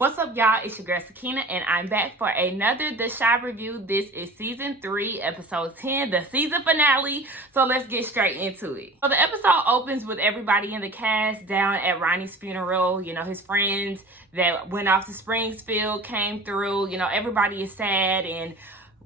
What's up, y'all? It's your girl Sakina, and I'm back for another The Shy review. This is season 3, episode 10, the season finale. So let's get straight into it. So the episode opens with everybody in the cast down at Ronnie's funeral. You know, his friends that went off to Springfield came through. You know, everybody is sad. And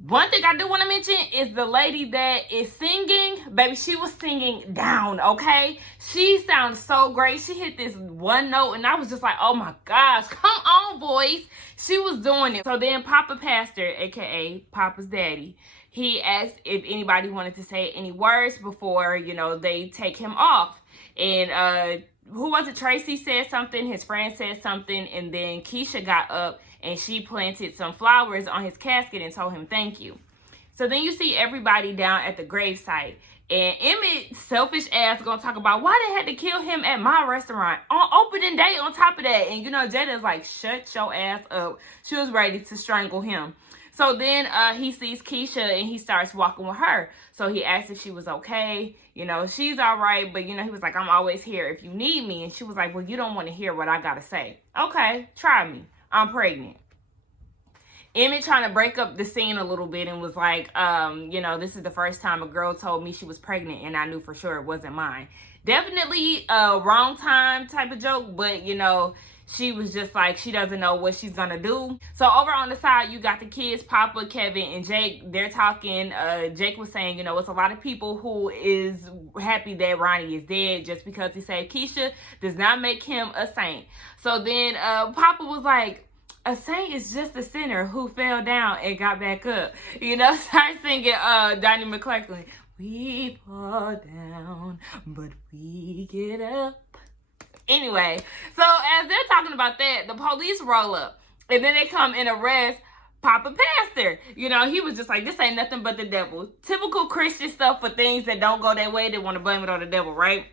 one thing I do want to mention is the lady that is singing, baby, she was singing down, okay? She sounds so great. She hit this one note, and I was just like, oh my gosh, come on, voice. She was doing it. So then Papa Pastor, aka Papa's daddy, he asked if anybody wanted to say any words before, you know, they take him off. And who was it? Tracy said something, his friend said something, and then Keisha got up and she planted some flowers on his casket and told him thank you. So then you see everybody down at the gravesite. And Emmett, selfish ass, gonna talk about why they had to kill him at my restaurant on opening day on top of that. And you know, Jada's like, shut your ass up. She was ready to strangle him. So then he sees Keisha and he starts walking with her. So he asked if she was okay. You know, she's all right. But, you know, he was like, I'm always here if you need me. And she was like, well, you don't want to hear what I got to say. Okay, try me. I'm pregnant. Emmett trying to break up the scene a little bit and was like, you know, this is the first time a girl told me she was pregnant and I knew for sure it wasn't mine. Definitely a wrong time type of joke, but, you know, she was just like, she doesn't know what she's gonna do. So over on the side, you got the kids, Papa, Kevin, and Jake. They're talking. Jake was saying, you know, it's a lot of people who is happy that Ronnie is dead just because he saved Keisha does not make him a saint. So then Papa was like, a saint is just a sinner who fell down and got back up. You know, start singing Donnie McClurkin. We fall down, but we get up. Anyway, so as they're talking about that, the police roll up. And then they come and arrest Papa Pastor. You know, he was just like, this ain't nothing but the devil. Typical Christian stuff for things that don't go their way. They want to blame it on the devil, right?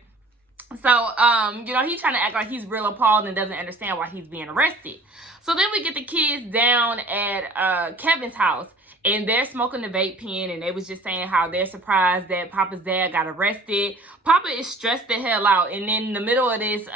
So, you know, he's trying to act like he's real appalled and doesn't understand why he's being arrested. So then we get the kids down at Kevin's house. And they're smoking the vape pen, and they was just saying how they're surprised that Papa's dad got arrested. Papa is stressed the hell out. And then in the middle of this,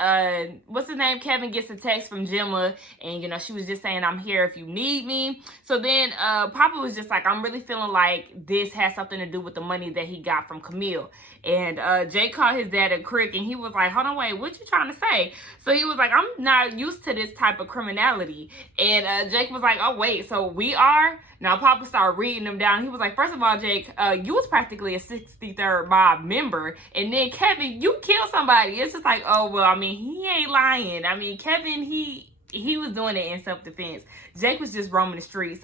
what's his name? Kevin gets a text from Gemma, and, you know, she was just saying, I'm here if you need me. So then Papa was just like, I'm really feeling like this has something to do with the money that he got from Camille. And Jake called his dad a crick, and he was like, hold on, wait, what you trying to say? So he was like, I'm not used to this type of criminality. And Jake was like, oh, wait, so we are? Now, Papa started reading them down. He was like, first of all, Jake, you was practically a 63rd Mob member. And then, Kevin, you killed somebody. It's just like, oh, well, I mean, he ain't lying. I mean, Kevin, he was doing it in self-defense. Jake was just roaming the streets,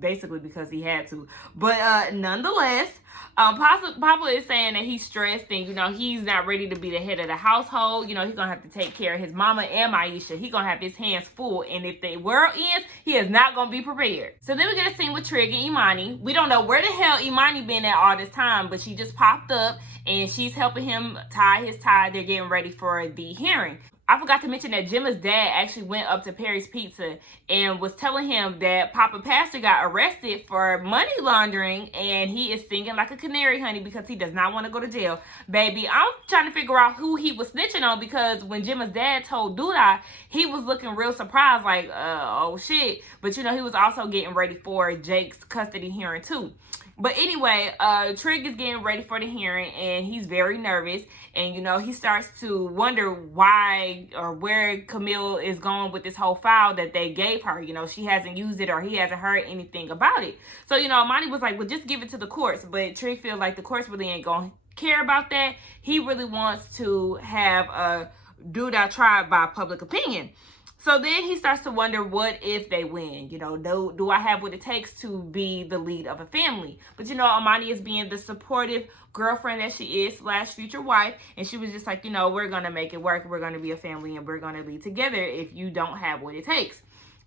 basically because he had to. But nonetheless, Papa is saying that he's stressed and, you know, he's not ready to be the head of the household. You know, he's going to have to take care of his mama and Maisha. He's going to have his hands full. And if the world ends, he is not going to be prepared. So then we get a scene with Trig and Imani. We don't know where the hell Imani been at all this time, but she just popped up and she's helping him tie his tie. They're getting ready for the hearing. I forgot to mention that Gemma's dad actually went up to Perry's Pizza and was telling him that Papa Pastor got arrested for money laundering and he is singing like a canary, honey, because he does not want to go to jail. Baby, I'm trying to figure out who he was snitching on because when Gemma's dad told Duda, he was looking real surprised like, oh shit. But, you know, he was also getting ready for Jake's custody hearing too. But anyway, Trig is getting ready for the hearing and he's very nervous. And, you know, he starts to wonder why or where Camille is going with this whole file that they gave her. You know, she hasn't used it or he hasn't heard anything about it. So, you know, Monty was like, well, just give it to the courts. But Trig feels like the courts really ain't going to care about that. He really wants to have a Duda tried by public opinion. So then he starts to wonder, what if they win? You know, do I have what it takes to be the lead of a family? But, you know, Amani is being the supportive girlfriend that she is / future wife. And she was just like, you know, we're going to make it work. We're going to be a family and we're going to lead together if you don't have what it takes.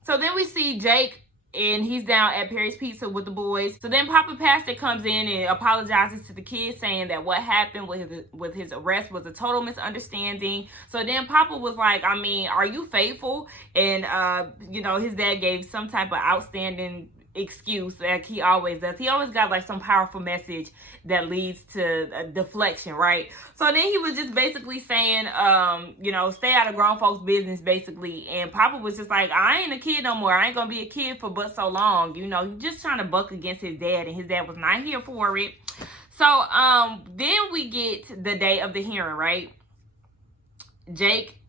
So then we see Jake and he's down at Perry's Pizza with the boys. So then Papa Pastor comes in and apologizes to the kids, saying that what happened with his arrest was a total misunderstanding. So then Papa was like, I mean, are you faithful? And, you know, his dad gave some type of outstanding excuse like he always does. He always got like some powerful message that leads to a deflection, right? So then he was just basically saying, you know, stay out of grown folks' business, basically. And Papa was just like, I ain't a kid no more. I ain't gonna be a kid for but so long. You know, he's just trying to buck against his dad, and his dad was not here for it. So then we get the day of the hearing, right? Jake,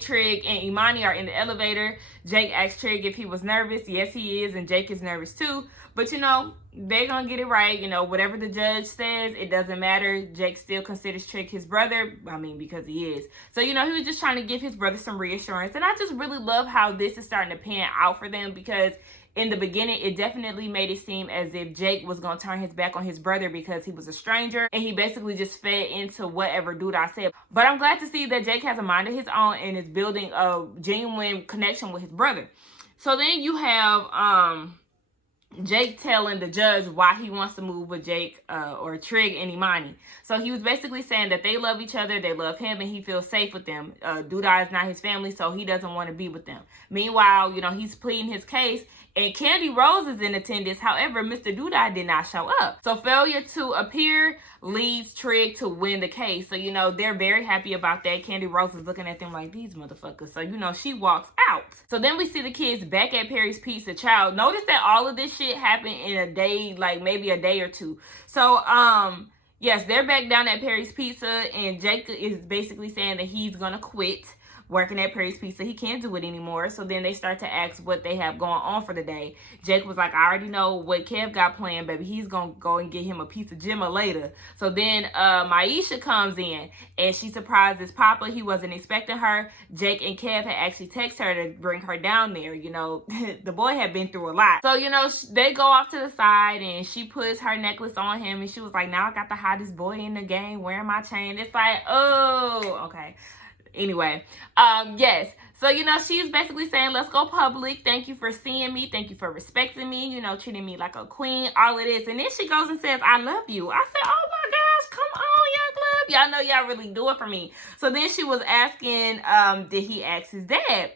Trig, and Imani are in the elevator. Jake asks Trig if he was nervous. Yes, he is, and Jake is nervous too. But, you know, they're going to get it right. You know, whatever the judge says, it doesn't matter. Jake still considers Trig his brother. I mean, because he is. So, you know, he was just trying to give his brother some reassurance. And I just really love how this is starting to pan out for them, because in the beginning, it definitely made it seem as if Jake was going to turn his back on his brother because he was a stranger, and he basically just fed into whatever dude I said. But I'm glad to see that Jake has a mind of his own and is building a genuine connection with his brother. So then you have Jake telling the judge why he wants to move with Jake or Trig and Imani. So he was basically saying that they love each other, they love him, and he feels safe with them. Duda is not his family, so he doesn't want to be with them. Meanwhile, you know, he's pleading his case, and Candy Rose is in attendance. However, Mr. Duda did not show up. So failure to appear leads Trig to win the case. So, you know, they're very happy about that. Candy Rose is looking at them like, these motherfuckers. So, you know, she walks out. So then we see the kids back at Perry's Pizza. Child, notice that all of this shit happened in a day, like maybe a day or two. So, yes, they're back down at Perry's Pizza, and Jake is basically saying that he's gonna quit working at Perry's Pizza. He can't do it anymore. So then they start to ask what they have going on for the day. Jake was like, I already know what Kev got planned, baby. He's gonna go and get him a piece of Gemma later. So then Maisha comes in, and she surprises Papa. He wasn't expecting her. Jake and Kev had actually texted her to bring her down there. You know, the boy had been through a lot. So, you know, they go off to the side, and she puts her necklace on him, and she was like, now I got the hottest boy in the game wearing my chain. It's like, oh, okay. Anyway, yes. So, you know, she's basically saying, let's go public. Thank you for seeing me. Thank you for respecting me, you know, treating me like a queen, all of this. And then she goes and says, I love you. I said, oh my gosh, come on, young love. Y'all know y'all really do it for me. So then she was asking, did he ask his dad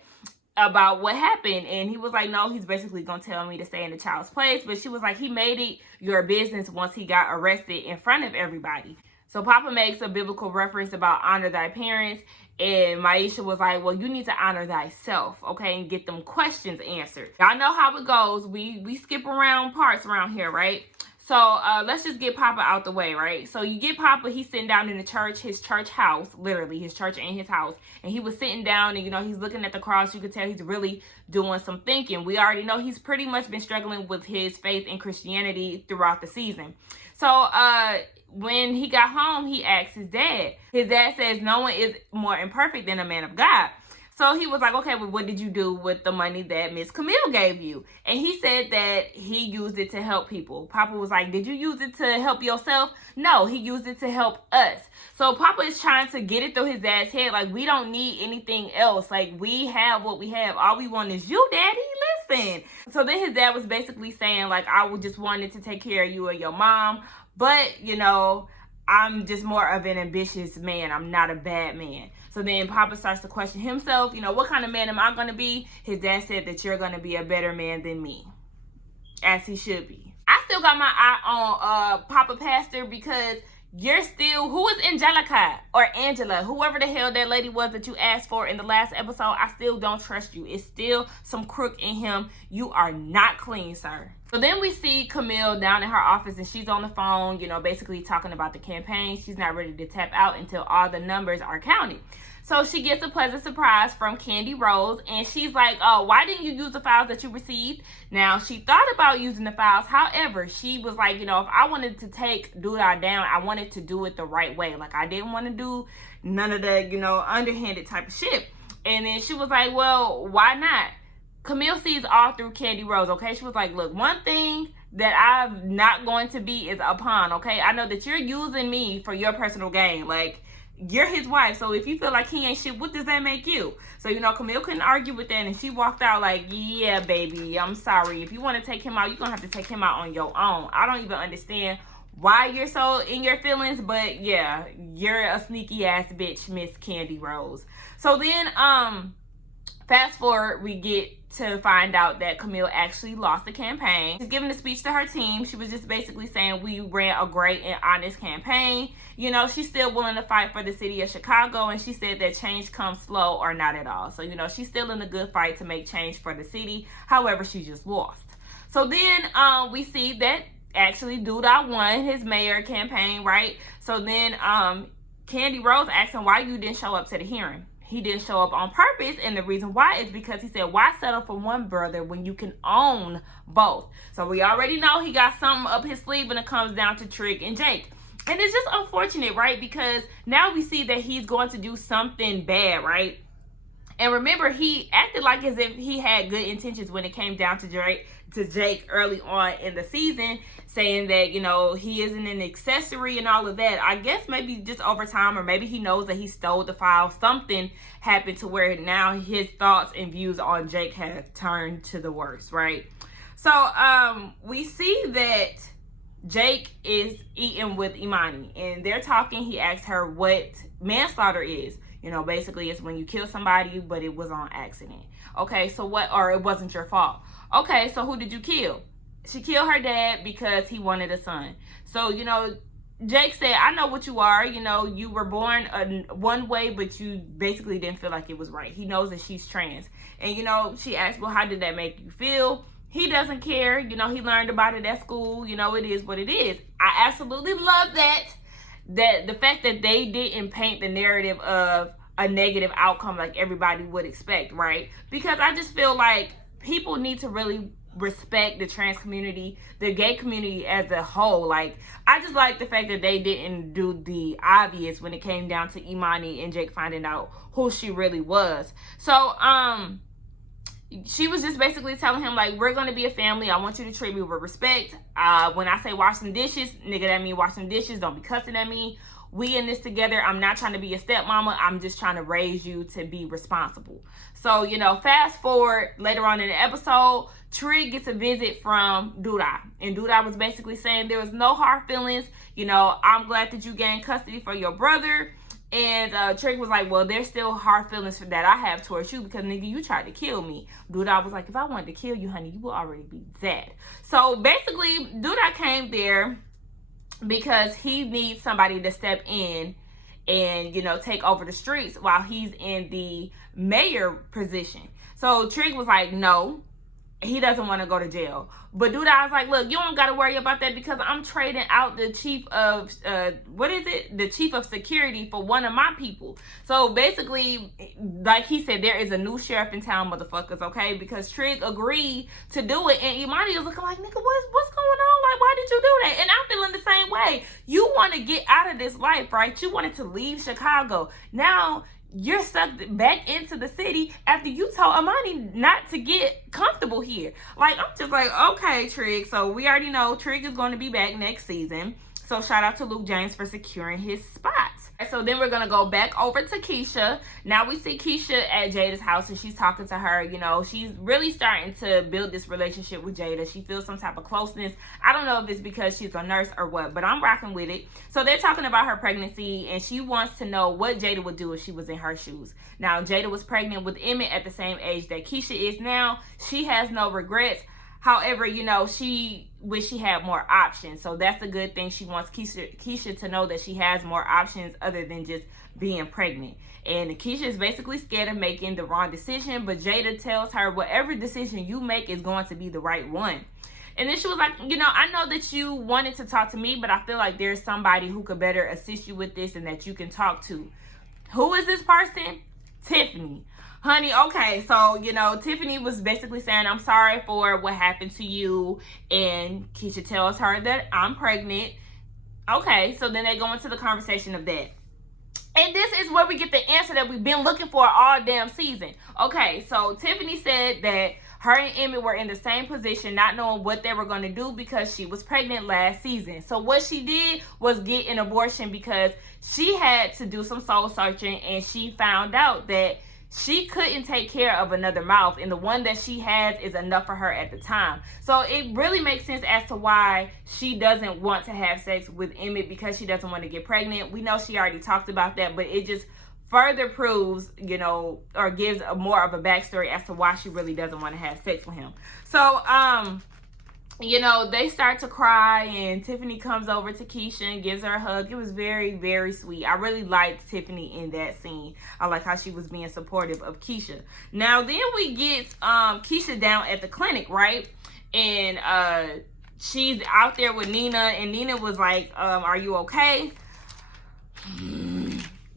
about what happened? And he was like, no, he's basically gonna tell me to stay in the child's place. But she was like, he made it your business once he got arrested in front of everybody. So Papa makes a biblical reference about honor thy parents. And Maisha was like, well, you need to honor thyself, okay, and get them questions answered. Y'all know how it goes. We skip around parts around here, right? So let's just get Papa out the way, right? So you get Papa, he's sitting down in the church, his church house, literally his church and his house. And he was sitting down, and, you know, he's looking at the cross. You could tell he's really doing some thinking. We already know he's pretty much been struggling with his faith in Christianity throughout the season. So when he got home, he asked his dad. His dad says no one is more imperfect than a man of God. So he was like, okay, well, what did you do with the money that Miss Camille gave you? And he said that he used it to help people. Papa was like, did you use it to help yourself? No, he used it to help us. So Papa is trying to get it through his dad's head. Like, we don't need anything else. Like, we have what we have. All we want is you, Daddy. Listen. So then his dad was basically saying, like, I would just wanted to take care of you and your mom. But, you know, I'm just more of an ambitious man. I'm not a bad man. So then Papa starts to question himself. You know, what kind of man am I going to be? His dad said that you're going to be a better man than me. As he should be. I still got my eye on Papa Pastor, because you're still, who is Angelica or Angela, whoever the hell that lady was that you asked for in the last episode? I still don't trust you. It's still some crook in him. You are not clean, sir. So then we see Camille down in her office, and she's on the phone, you know, basically talking about the campaign. She's not ready to tap out until all the numbers are counted. So she gets a pleasant surprise from Candy Rose, and she's like, oh, why didn't you use the files that you received? Now, she thought about using the files. However, she was like, you know, if I wanted to take Duda down, I wanted to do it the right way. Like, I didn't want to do none of the, you know, underhanded type of shit. And then she was like, well, why not? Camille sees all through Candy Rose, okay? She was like, look, one thing that I'm not going to be is a pawn, okay? I know that you're using me for your personal gain. Like, you're his wife, so if you feel like he ain't shit, what does that make you? So, you know, Camille couldn't argue with that, and she walked out like, yeah, baby, I'm sorry. If you want to take him out, you're going to have to take him out on your own. I don't even understand why you're so in your feelings, but yeah, you're a sneaky ass bitch, Miss Candy Rose. So then, Fast forward, we get to find out that Camille actually lost the campaign. She's giving a speech to her team. She was just basically saying, we ran a great and honest campaign. You know, she's still willing to fight for the city of Chicago, and she said that change comes slow or not at all. So, you know, she's still in a good fight to make change for the city. However, she just lost. So then we see that actually Doodah won his mayor campaign, right? So then Candy Rose asked him why you didn't show up to the hearing. He didn't show up on purpose, and the reason why is because he said, why settle for one brother when you can own both? So we already know he got something up his sleeve when it comes down to Trig and Jake. And it's just unfortunate, right? Because now we see that he's going to do something bad, right? And remember, he acted like as if he had good intentions when it came down to Jake early on in the season, saying that, you know, he isn't an accessory and all of that. I guess maybe just over time, or maybe he knows that he stole the file. Something happened to where now his thoughts and views on Jake have turned to the worst, right? So we see that Jake is eating with Imani, and they're talking. He asks her what manslaughter is. You know, basically it's when you kill somebody, but it was on accident. Okay, so what, or it wasn't your fault. Okay, so who did you kill? She killed her dad because he wanted a son. So, you know, Jake said, I know what you are. You know, you were born one way, but you basically didn't feel like it was right. He knows that she's trans. And, you know, she asked, well, how did that make you feel? He doesn't care. You know, he learned about it at school. You know, it is what it is. I absolutely love that the fact that they didn't paint the narrative of a negative outcome like everybody would expect, right? Because I just feel like people need to really respect the trans community, the gay community as a whole. Like, I just like the fact that they didn't do the obvious when it came down to Imani and Jake finding out who she really was. So she was just basically telling him, like, we're gonna be a family. I want you to treat me with respect. When I say wash some dishes, nigga, that mean wash some dishes. Don't be cussing at me. We in this together. I'm not trying to be a stepmama. I'm just trying to raise you to be responsible. So, you know, fast forward later on in the episode, Trig gets a visit from Doodah. And Doodah was basically saying there was no hard feelings. You know, I'm glad that you gained custody for your brother. And Trig was like, well, there's still hard feelings that I have towards you because, nigga, you tried to kill me. Doodah was like, if I wanted to kill you, honey, you would already be dead. So basically, Doodah came there because he needs somebody to step in and, you know, take over the streets while he's in the mayor position. So Trig was like, no, he doesn't want to go to jail. But Doodah was like, look, you don't got to worry about that because I'm trading out the chief of, the chief of security for one of my people. So basically, like he said, there is a new sheriff in town, motherfuckers, okay? Because Trig agreed to do it. And Imani was looking like, nigga, what's going on? Like, why did you do that? And I'm feeling the same way. You want to get out of this life, right? You wanted to leave Chicago. Now, you're sucked back into the city after you told Imani not to get comfortable here. Like, I'm just like, okay, Trig. So we already know Trig is going to be back next season. So shout out to Luke James for securing his spot. So then we're going to go back over to Keisha. Now we see Keisha at Jada's house and she's talking to her. You know, she's really starting to build this relationship with Jada. She feels some type of closeness. I don't know if it's because she's a nurse or what, but I'm rocking with it. So they're talking about her pregnancy and she wants to know what Jada would do if she was in her shoes. Now, Jada was pregnant with Emmett at the same age that Keisha is now. She has no regrets. However, you know, she wish she had more options. So that's a good thing. She wants Keisha to know that she has more options other than just being pregnant. And Keisha is basically scared of making the wrong decision. But Jada tells her whatever decision you make is going to be the right one. And then she was like, you know, I know that you wanted to talk to me, but I feel like there's somebody who could better assist you with this and that you can talk to. Who is this person? Tiffany. Honey, okay, so, you know, Tiffany was basically saying, I'm sorry for what happened to you. And Keisha tells her that I'm pregnant. Okay, so then they go into the conversation of that. And this is where we get the answer that we've been looking for all damn season. Okay, so Tiffany said that her and Emmett were in the same position, not knowing what they were going to do because she was pregnant last season. So what she did was get an abortion because she had to do some soul searching and she found out that she couldn't take care of another mouth, and the one that she has is enough for her at the time. So it really makes sense as to why she doesn't want to have sex with Emmett, because she doesn't want to get pregnant. We know she already talked about that, but it just further proves, you know, or gives more of a backstory as to why she really doesn't want to have sex with him. So, you know, they start to cry, and Tiffany comes over to Keisha and gives her a hug. It was very, very sweet. I really liked Tiffany in that scene. I like how she was being supportive of Keisha. Now, then we get Keisha down at the clinic, right? And she's out there with Nina, and Nina was like, are you okay?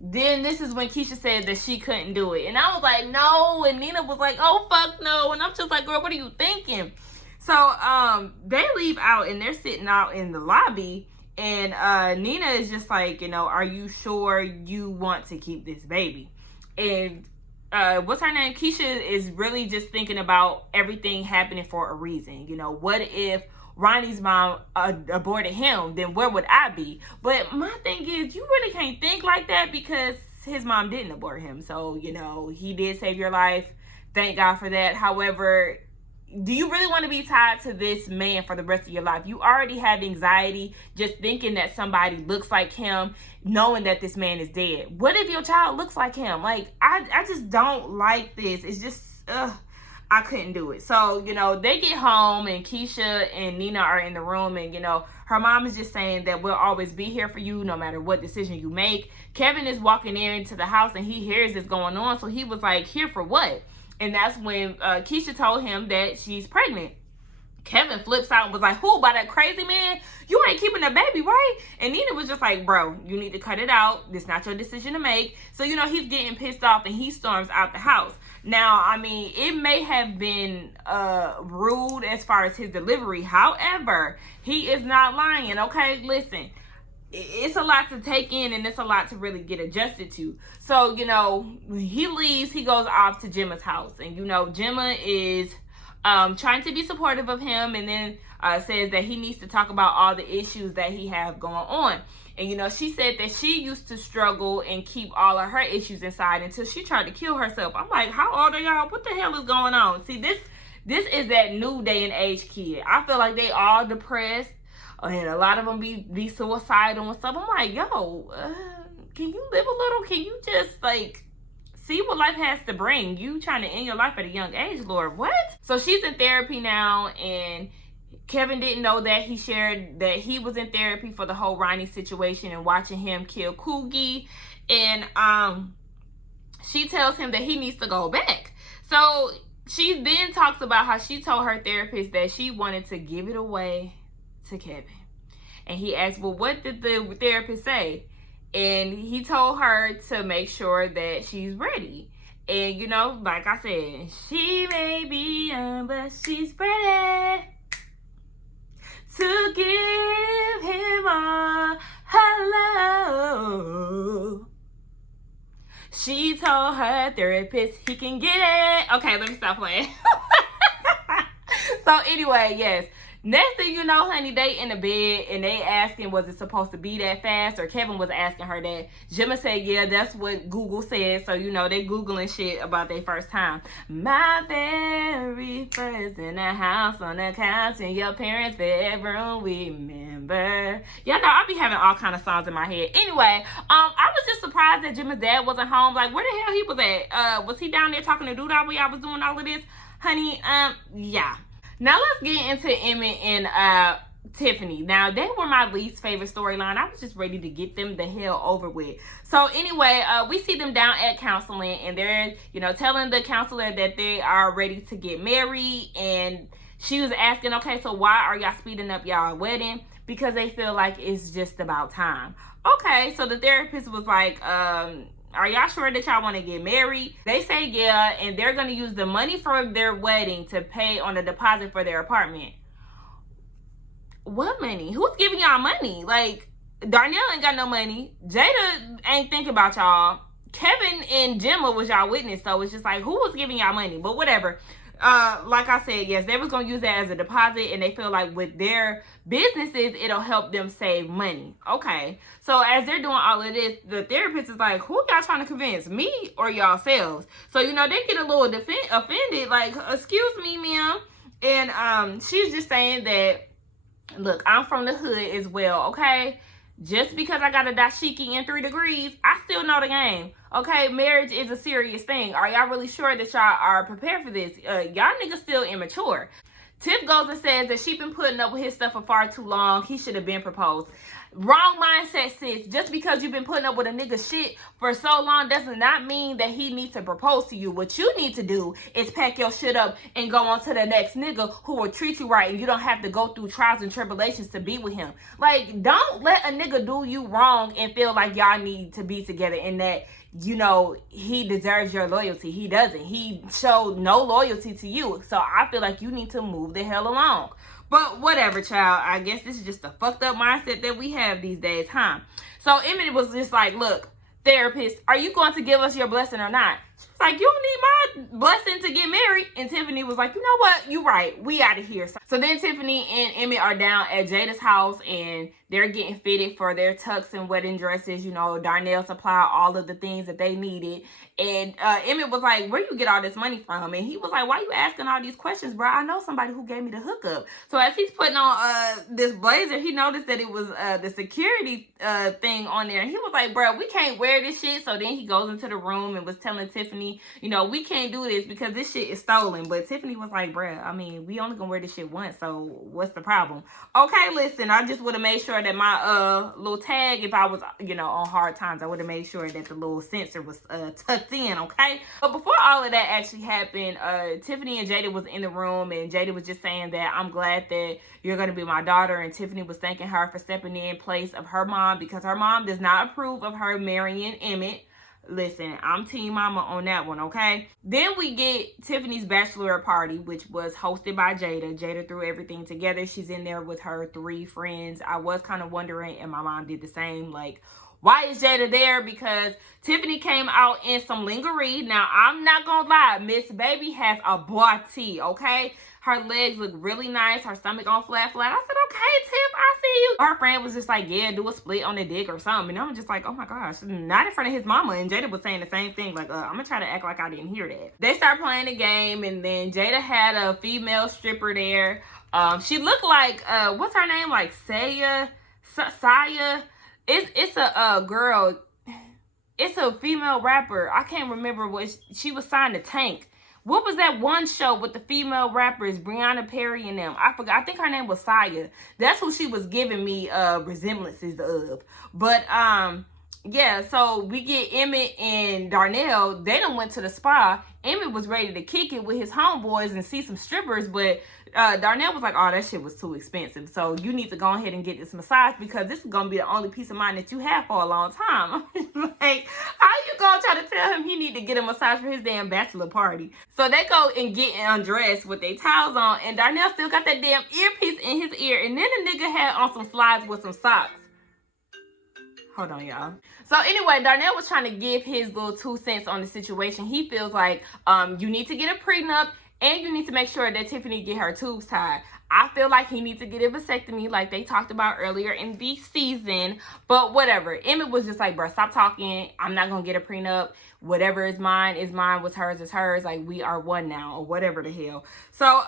Then this is when Keisha said that she couldn't do it. And I was like, no. And Nina was like, oh, fuck no. And I'm just like, girl, what are you thinking? So they leave out, and they're sitting out in the lobby, and Nina is just like, you know, are you sure you want to keep this baby? And what's her name? Keisha is really just thinking about everything happening for a reason. You know, what if Ronnie's mom aborted him? Then where would I be? But my thing is, you really can't think like that, because his mom didn't abort him. So, you know, he did save your life. Thank God for that. However, do you really want to be tied to this man for the rest of your life? You already have anxiety just thinking that somebody looks like him, knowing that this man is dead. What if your child looks like him? Like, I just don't like this. It's just, I couldn't do it. So, you know, they get home, and Keisha and Nina are in the room, and, you know, her mom is just saying that we'll always be here for you no matter what decision you make. Kevin is walking into the house, and he hears this going on. So he was like, here for what? And that's when Keisha told him that she's pregnant. Kevin flips out and was like, who, by that crazy man? You ain't keeping the baby, right? And Nina was just like, bro, you need to cut it out. It's not your decision to make. So, you know, he's getting pissed off, and he storms out the house. Now, I mean, it may have been rude as far as his delivery. However, he is not lying, okay? Listen, it's a lot to take in, and it's a lot to really get adjusted to. So, you know, he leaves, he goes off to Gemma's house. And, you know, Gemma is trying to be supportive of him, and then says that he needs to talk about all the issues that he have going on. And, you know, she said that she used to struggle and keep all of her issues inside until she tried to kill herself. I'm like, how old are y'all? What the hell is going on? See, this is that new day and age kid. I feel like they all depressed, and a lot of them be suicidal and stuff. I'm like, yo, can you live a little? Can you just, like, see what life has to bring? You trying to end your life at a young age, Lord, what? So she's in therapy now, and Kevin didn't know that. He shared that he was in therapy for the whole Ronnie situation and watching him kill Coogie. And she tells him that he needs to go back. So she then talks about how she told her therapist that she wanted to give it away to Kevin. And he asked, well, what did the therapist say? And he told her to make sure that she's ready. And, you know, like I said, she may be young, but she's ready to give him all her love. She told her therapist he can get it. Okay, let me stop playing. So anyway, yes. Next thing you know, honey, they in the bed, and they asking, was it supposed to be that fast? Or Kevin was asking her that. Gemma said, yeah, that's what Google said. So, you know, they Googling shit about their first time. My very first in the house, on the couch, in your parents' bedroom, remember. Y'all know, I be having all kind of songs in my head. Anyway, I was just surprised that Gemma's dad wasn't home. Like, where the hell he was at? Was he down there talking to Duda while y'all was doing all of this? Honey, yeah. Now let's get into Emmett and Tiffany. Now, they were my least favorite storyline. I was just ready to get them the hell over with. So anyway, we see them down at counseling, and they're, you know, telling the counselor that they are ready to get married. And she was asking, okay, so why are y'all speeding up y'all wedding? Because they feel like it's just about time. Okay, so the therapist was like, are y'all sure that y'all want to get married? They say yeah, and they're going to use the money for their wedding to pay on the deposit for their apartment. What money? Who's giving y'all money? Like, Darnell ain't got no money. Jada ain't thinking about y'all. Kevin and Gemma was y'all witness, so it's just like, who was giving y'all money? But whatever. Like I said, yes, they was going to use that as a deposit, and they feel like with their businesses, it'll help them save money. Okay. So as they're doing all of this, the therapist is like, who y'all trying to convince, me or y'all selves? So, you know, they get a little offended, like, excuse me, ma'am. And she's just saying that, look, I'm from the hood as well, okay? Just because I got a dashiki in 3 degrees, I still know the game. Okay, marriage is a serious thing. Are y'all really sure that y'all are prepared for this? Y'all niggas still immature. Tiff goes and says that she been putting up with his stuff for far too long. He should have been proposed. Wrong mindset, sis. Just because you've been putting up with a nigga shit for so long does not mean that he needs to propose to you. What you need to do is pack your shit up and go on to the next nigga who will treat you right, and you don't have to go through trials and tribulations to be with him. Like, don't let a nigga do you wrong and feel like y'all need to be together and that, you know, he deserves your loyalty. He doesn't. He showed no loyalty to you. So I feel like you need to move the hell along. But whatever, child. I guess this is just a fucked up mindset that we have these days, huh? So Emmett was just like, look, therapist, are you going to give us your blessing or not? She's like, you don't need my blessing to get married. And Tiffany was like, you know what? You right. We out of here. So then Tiffany and Emmett are down at Jada's house and they're getting fitted for their tux and wedding dresses. You know, Darnell supplied all of the things that they needed. And Emmett was like, where you get all this money from? And he was like, why you asking all these questions, bro? I know somebody who gave me the hookup. So as he's putting on this blazer, he noticed that it was the security thing on there. And he was like, bro, we can't wear this shit. So then he goes into the room and was telling Tiffany, you know, we can't do this because this shit is stolen. But Tiffany was like, bro, I mean, we only gonna wear this shit once. So what's the problem? Okay, listen, I just would have made sure that my little tag, if I was, you know, on hard times, I would have made sure that the little sensor was tucked in, okay? But before all of that actually happened, Tiffany and Jada was in the room, and Jada was just saying that I'm glad that you're going to be my daughter, and Tiffany was thanking her for stepping in place of her mom because her mom does not approve of her marrying Emmett. Listen, I'm team mama on that one, okay? Then we get Tiffany's bachelorette party, which was hosted by Jada. Jada threw everything together. She's in there with her 3 friends. I was kind of wondering, and my mom did the same, like, why is Jada there? Because Tiffany came out in some lingerie. Now, I'm not gonna lie, Miss Baby has a body, okay? Her legs look really nice. Her stomach on flat. I said, okay, Tiff, I see you. Her friend was just like, yeah, do a split on the dick or something. And I'm just like, oh my gosh, not in front of his mama. And Jada was saying the same thing. Like, I'm gonna try to act like I didn't hear that. They start playing the game, and then Jada had a female stripper there. She looked like, what's her name? Like Saya. It's a girl. It's a female rapper. I can't remember what she was signed to Tank. What was that one show with the female rappers, Brianna Perry and them? I forgot. I think her name was Saya. That's who she was giving me resemblances of. But yeah, so we get Emmett and Darnell. They done went to the spa. Emmett was ready to kick it with his homeboys and see some strippers, but Darnell was like, oh, that shit was too expensive. So you need to go ahead and get this massage because this is going to be the only peace of mind that you have for a long time. Like, how you going to try to tell him he need to get a massage for his damn bachelor party? So they go and get undressed with their towels on, and Darnell still got that damn earpiece in his ear, and then the nigga had on some slides with some socks. Hold on, y'all. So anyway, Darnell was trying to give his little 2 cents on the situation. He feels like you need to get a prenup and you need to make sure that Tiffany get her tubes tied. I feel like he needs to get a vasectomy like they talked about earlier in the season. But whatever. Emmett was just like, bro, stop talking. I'm not going to get a prenup. Whatever is mine, what's hers is hers. Like, we are one now or whatever the hell. So,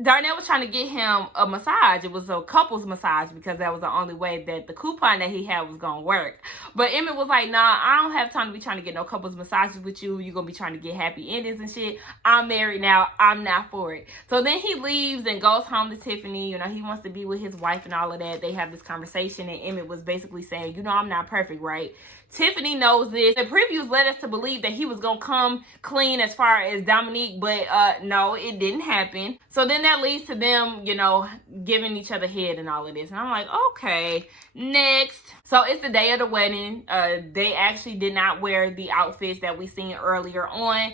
Darnell was trying to get him a massage. It was a couple's massage because that was the only way that the coupon that he had was going to work. But Emmett was like, nah, I don't have time to be trying to get no couple's massages with you. You're going to be trying to get happy endings and shit. I'm married now. I'm not for it. So then he leaves and goes home to Tiffany. You know, he wants to be with his wife and all of that. They have this conversation, and Emmett was basically saying, you know, I'm not perfect, right? Tiffany knows this. The previews led us to believe that he was going to come clean as far as Dominique, but no, it didn't happen. So then that leads to them, you know, giving each other head and all of this. And I'm like, okay, next. So it's the day of the wedding. They actually did not wear the outfits that we seen earlier on.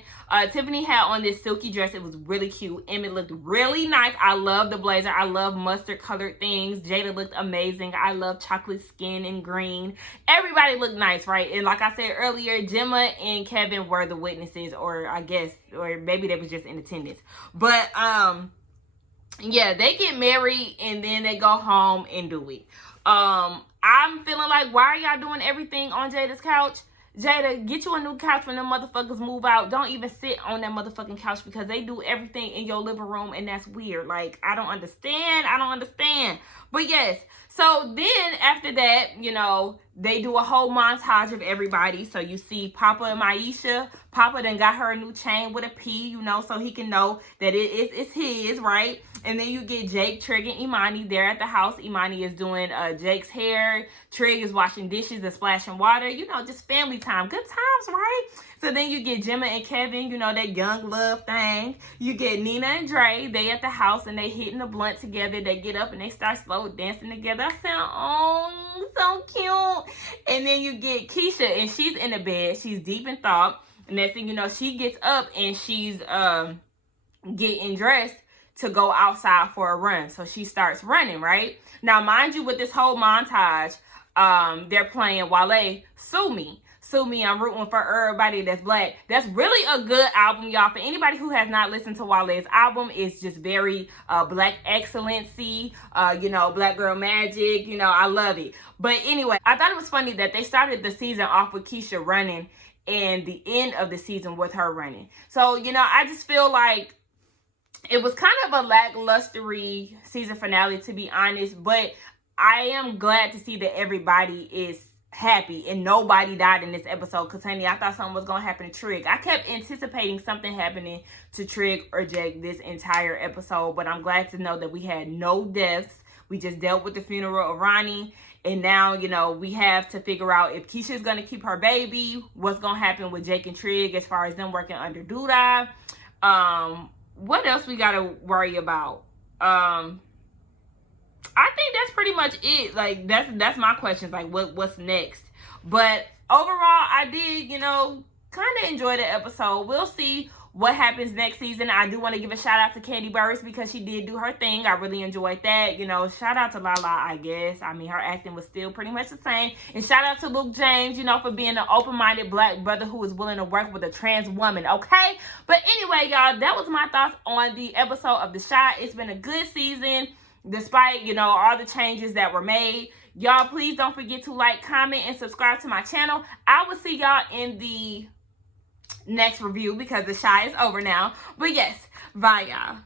Tiffany had on this silky dress. It was really cute. Emmett looked really nice. I love the blazer. I love mustard colored things. Jada looked amazing. I love chocolate skin and green. Everybody looked nice, right? And like I said earlier, Gemma and Kevin were the witnesses, or I guess, or maybe they was just in attendance. But yeah, they get married and then they go home and do it. I'm feeling like, why are y'all doing everything on Jada's couch? Jada, get you a new couch when them motherfuckers move out. Don't even sit on that motherfucking couch because they do everything in your living room and that's weird. Like, I don't understand. But yes, so then after that, you know, they do a whole montage of everybody. So you see Papa and Maisha. Papa then got her a new chain with a P, you know, so he can know that it's his, right? And then you get Jake, Trig, and Imani. They're at the house. Imani is doing Jake's hair. Trig is washing dishes and splashing water. You know, just family time. Good times, right? So then you get Gemma and Kevin, you know, that young love thing. You get Nina and Dre. They at the house and they hitting the blunt together. They get up and they start slow dancing together. I said, oh, so cute. And then you get Keisha and she's in the bed. She's deep in thought. And next thing you know, she gets up and she's getting dressed to go outside for a run. So she starts running, right? Now, mind you, with this whole montage, they're playing Waithe, Sue Me. Sue Me, I'm rooting for everybody that's black. That's really a good album, y'all. For anybody who has not listened to Waithe's album, it's just very black excellency, you know, black girl magic. You know, I love it. But anyway, I thought it was funny that they started the season off with Keisha running and the end of the season with her running. So, you know, I just feel like it was kind of a lacklustery season finale, to be honest. But I am glad to see that everybody is happy and nobody died in this episode, because honey, I thought something was gonna happen to Trig. I kept anticipating something happening to Trig or Jake this entire episode, but I'm glad to know that we had no deaths. We just dealt with the funeral of Ronnie, and now, you know, we have to figure out if Keisha is gonna keep her baby, what's gonna happen with Jake and Trig as far as them working under Duda. What else we gotta worry about? I think that's pretty much it. Like, that's my questions. Like, what's next? But overall, I did, you know, kind of enjoy the episode. We'll see what happens next season. I do want to give a shout out to Candy Burris because she did do her thing. I really enjoyed that. You know, shout out to Lala, I guess. I mean, her acting was still pretty much the same. And shout out to Luke James, you know, for being an open-minded black brother who is willing to work with a trans woman, okay? But anyway, y'all, that was my thoughts on the episode of The Chi. It's been a good season, despite, you know, all the changes that were made. Y'all, please don't forget to like, comment, and subscribe to my channel. I will see y'all in the next review because The Chi is over now. But yes, bye, y'all.